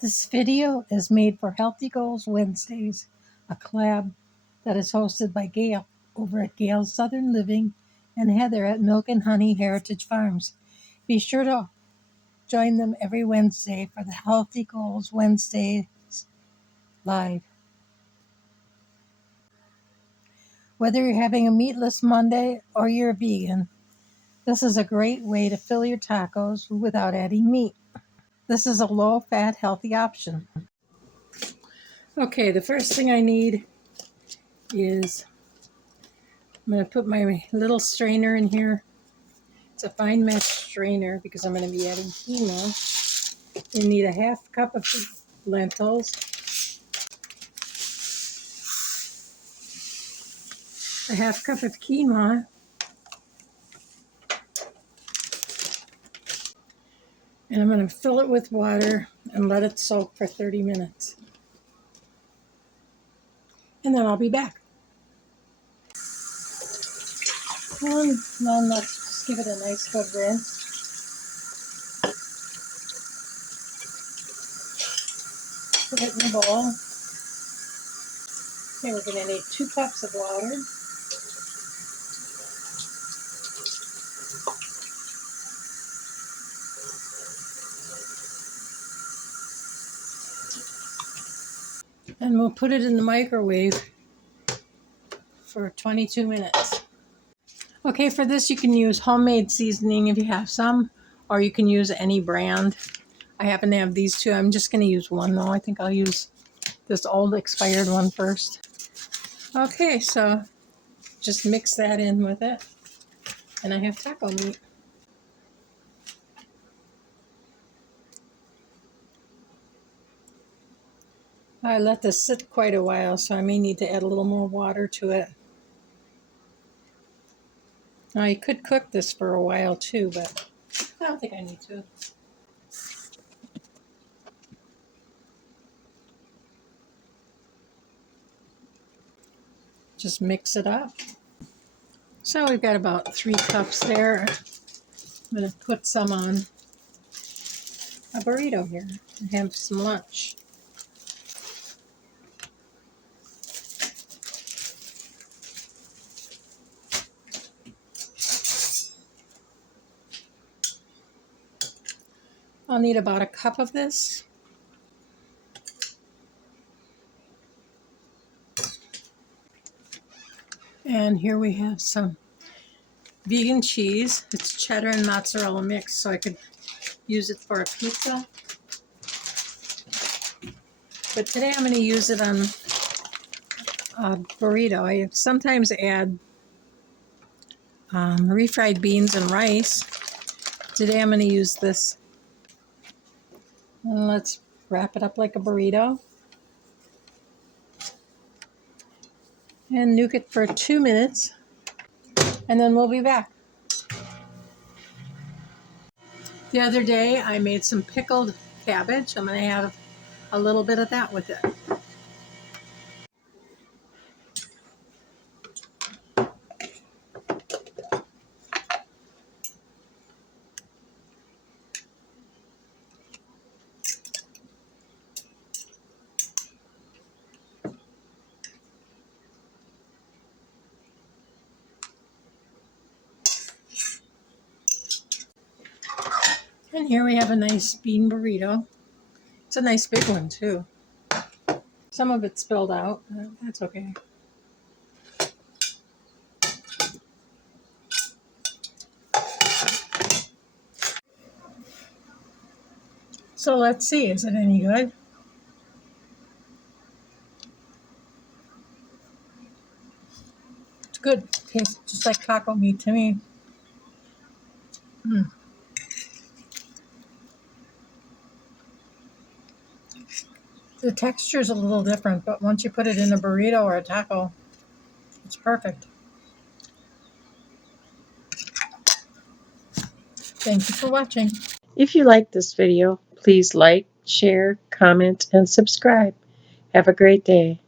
This video is made for Healthy Goals Wednesdays, a collab that is hosted by Gail over at Gail's Southern Living and Heather at Milk and Honey Heritage Farms. Be sure to join them every Wednesday for the Healthy Goals Wednesdays live. Whether you're having a meatless Monday or you're a vegan, this is a great way to fill your tacos without adding meat. This is a low-fat, healthy option. Okay, the first thing I need is I'm going to put my little strainer in here. It's a fine mesh strainer because I'm going to be adding quinoa. You need a half cup of lentils, a half cup of quinoa, and I'm going to fill it with water and let it soak for 30 minutes. And then I'll be back. And then let's just give it a nice good rinse. Put it in the bowl. Okay, we're going to need 2 cups of water. And we'll put it in the microwave for 22 minutes. Okay, for this you can use homemade seasoning if you have some, or you can use any brand. I happen to have these two. I'm just going to use one though. I think I'll use this old expired one first. Okay, so just mix that in with it. And I have taco meat. I let this sit quite a while, so I may need to add a little more water to it. Now, you could cook this for a while too, but I don't think I need to. Just mix it up. So we've got about 3 cups there. I'm going to put some on a burrito here and have some lunch. I'll need about a cup of this. And here we have some vegan cheese. It's cheddar and mozzarella mix, so I could use it for a pizza. But today I'm going to use it on a burrito. I sometimes add refried beans and rice. Today I'm going to use this. And let's wrap it up like a burrito. And nuke it for 2 minutes. And then we'll be back. The other day I made some pickled cabbage. I'm going to add a little bit of that with it. And here we have a nice bean burrito. It's a nice big one too. Some of it spilled out, but that's okay. So let's see, is it any good? It's good. Tastes just like taco meat to me. The texture is a little different, but once you put it in a burrito or a taco, it's perfect. Thank you for watching. If you like this video, please like, share, comment, and subscribe. Have a great day.